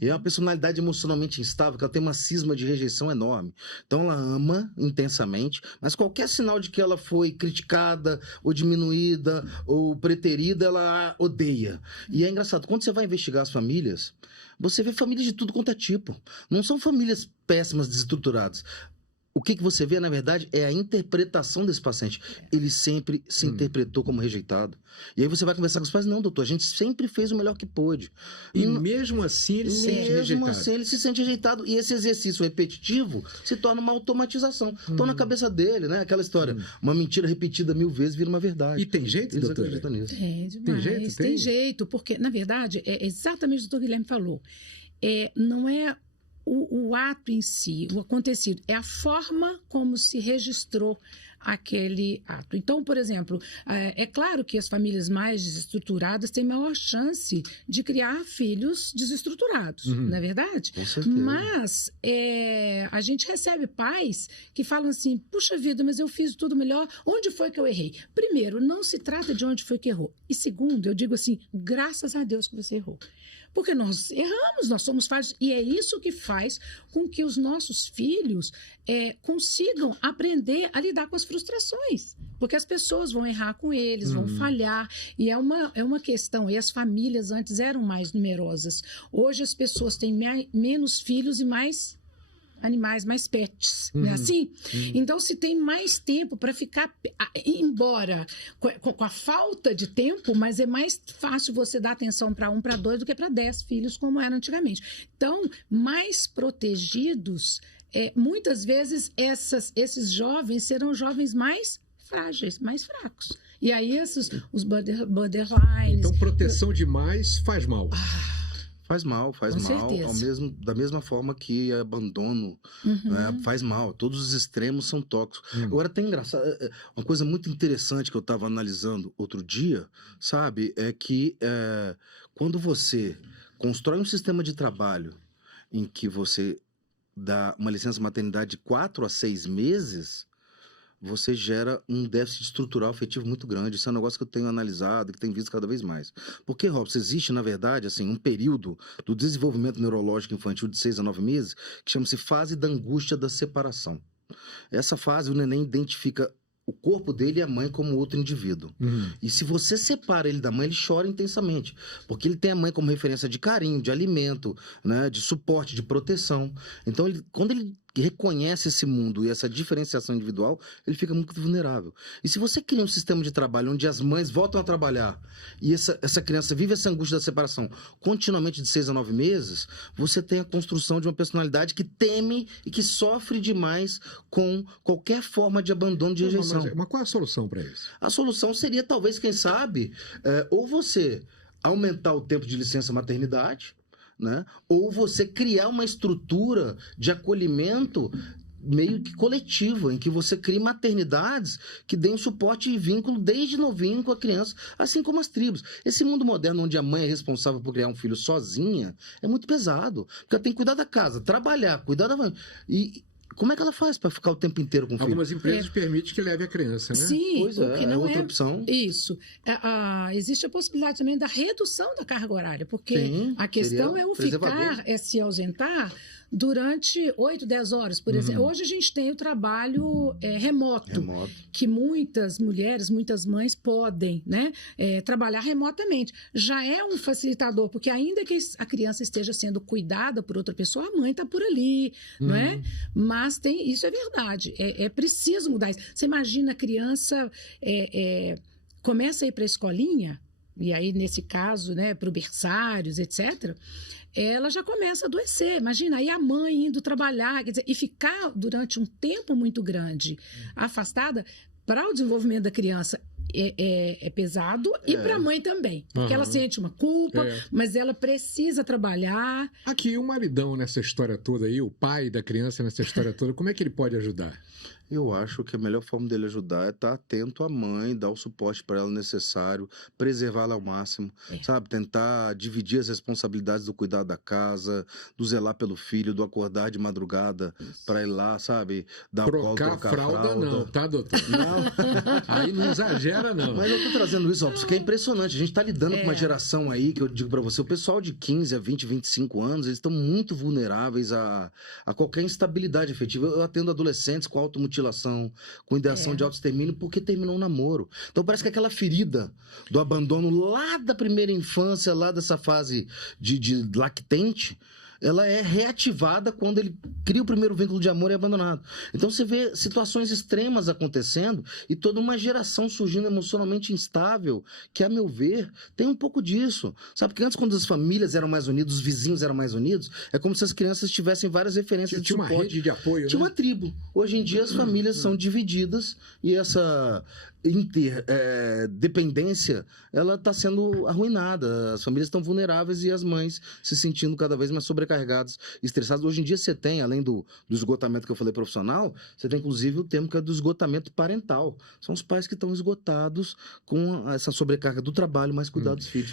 E é uma personalidade emocionalmente instável, que ela tem uma cisma de rejeição enorme. Então ela ama intensamente, mas qualquer sinal de que ela foi criticada, ou diminuída, ou preterida, ela odeia. E é engraçado, quando você vai investigar as famílias, você vê famílias de tudo quanto é tipo. Não são famílias péssimas, desestruturadas. O que você vê, na verdade, é a interpretação desse paciente. Ele sempre se interpretou como rejeitado. E aí você vai conversar com os pais, não, doutor, a gente sempre fez o melhor que pôde. E mesmo assim ele se sente rejeitado. Mesmo assim ele se sente rejeitado. E esse exercício repetitivo se torna uma automatização. Então na cabeça dele, né, aquela história, uma mentira repetida 1000 vezes vira uma verdade. E tem jeito, Eles doutor? acreditam nisso. É demais. Tem jeito? Tem jeito, porque, na verdade, é exatamente o que o doutor Guilherme falou. Não é o ato em si, o acontecido, é a forma como se registrou aquele ato. Então, por exemplo, é claro que as famílias mais desestruturadas têm maior chance de criar filhos desestruturados, não é verdade? Com certeza. Mas a gente recebe pais que falam assim, puxa vida, mas eu fiz tudo melhor, onde foi que eu errei? Primeiro, não se trata de onde foi que errou. E segundo, eu digo assim, graças a Deus que você errou. Porque nós erramos, nós somos falhos, e é isso que faz com que os nossos filhos consigam aprender a lidar com as frustrações. Porque as pessoas vão errar com eles, vão falhar, e é uma questão, e as famílias antes eram mais numerosas. Hoje as pessoas têm menos filhos e mais animais, mais pets, não é assim? Então, se tem mais tempo para ficar, embora com a falta de tempo, mas é mais fácil você dar atenção para 1, para 2 do que para 10 filhos, como era antigamente. Então, mais protegidos, muitas vezes esses jovens serão jovens mais frágeis, mais fracos. E aí, os borderlines... Então, proteção demais faz mal. Faz mal, Com certeza. Da mesma forma que abandono, né, faz mal. Todos os extremos são tóxicos. Agora, tem engraçado, uma coisa muito interessante que eu estava analisando outro dia, sabe, é que quando você constrói um sistema de trabalho em que você dá uma licença maternidade de 4 a 6 meses, você gera um déficit estrutural afetivo muito grande. Isso é um negócio que eu tenho analisado e que tenho visto cada vez mais. Porque, Robson, existe, na verdade, assim, um período do desenvolvimento neurológico infantil de 6 a 9 meses que chama-se fase da angústia da separação. Essa fase, o neném identifica o corpo dele e a mãe como outro indivíduo. E se você separa ele da mãe, ele chora intensamente. Porque ele tem a mãe como referência de carinho, de alimento, né, de suporte, de proteção. Então, quando ele reconhece esse mundo e essa diferenciação individual, ele fica muito vulnerável. E se você cria um sistema de trabalho onde as mães voltam a trabalhar e essa criança vive essa angústia da separação continuamente de 6 a 9 meses, você tem a construção de uma personalidade que teme e que sofre demais com qualquer forma de abandono, de rejeição. Mas qual é a solução para isso? A solução seria, talvez, quem sabe, ou você aumentar o tempo de licença maternidade, né? Ou você criar uma estrutura de acolhimento meio que coletivo, em que você cria maternidades que deem suporte e vínculo desde novinho com a criança, assim como as tribos. Esse mundo moderno onde a mãe é responsável por criar um filho sozinha é muito pesado, porque ela tem que cuidar da casa, trabalhar, cuidar da família. E como é que ela faz para ficar o tempo inteiro com o filho? Algumas empresas permitem que leve a criança, né? Sim, Pois o que não outra opção. Isso. Existe a possibilidade também da redução da carga horária, porque Sim, a questão seria é o preservador. ficar, se ausentar durante 8, 10 horas, por exemplo. Hoje a gente tem o trabalho remoto, que muitas mulheres, muitas mães podem, né, trabalhar remotamente. Já é um facilitador, porque ainda que a criança esteja sendo cuidada por outra pessoa, a mãe está por ali, não é? Mas isso é verdade, é preciso mudar isso. Você imagina a criança começa a ir para a escolinha, e aí nesse caso, né, para o berçários, etc., ela já começa a adoecer. Imagina, aí a mãe indo trabalhar, quer dizer, e ficar durante um tempo muito grande afastada, para o desenvolvimento da criança é pesado, e para a mãe também, porque ela sente uma culpa, mas ela precisa trabalhar. Aqui o maridão nessa história toda aí, o pai da criança nessa história toda, como é que ele pode ajudar? Eu acho que a melhor forma dele ajudar é estar atento à mãe, dar o suporte para ela necessário, preservá-la ao máximo, É. sabe? Tentar dividir as responsabilidades do cuidado da casa, do zelar pelo filho, do acordar de madrugada Isso. para ir lá, sabe? Dar o colo, Trocar trocar a fralda não, tá, doutor? Não, Aí não exagera, não. mas eu tô trazendo isso, ó, porque é impressionante. A gente tá lidando com uma É. geração aí, que eu digo para você, o pessoal de 15 a 20, 25 anos, eles estão muito vulneráveis a qualquer instabilidade efetiva. Eu atendo adolescentes com automutilação, com ideação É. de autoextermínio, porque terminou o namoro. Então parece que aquela ferida do abandono lá da primeira infância, lá dessa fase de lactente, ela é reativada quando ele cria o primeiro vínculo de amor e é abandonado. Então você vê situações extremas acontecendo e toda uma geração surgindo emocionalmente instável, que, a meu ver, tem um pouco disso. Sabe, porque antes, quando as famílias eram mais unidas, os vizinhos eram mais unidos, é como se as crianças tivessem várias referências de Tinha uma suporte. rede de apoio, Tinha né? uma tribo. Hoje em dia as famílias são divididas e essa interdependência ela está sendo arruinada. As famílias estão vulneráveis e as mães se sentindo cada vez mais sobrecarregadas, estressadas. Hoje em dia você tem, além do esgotamento que eu falei profissional, você tem inclusive o termo que é do esgotamento parental. São os pais que estão esgotados com essa sobrecarga do trabalho, mais cuidar dos filhos.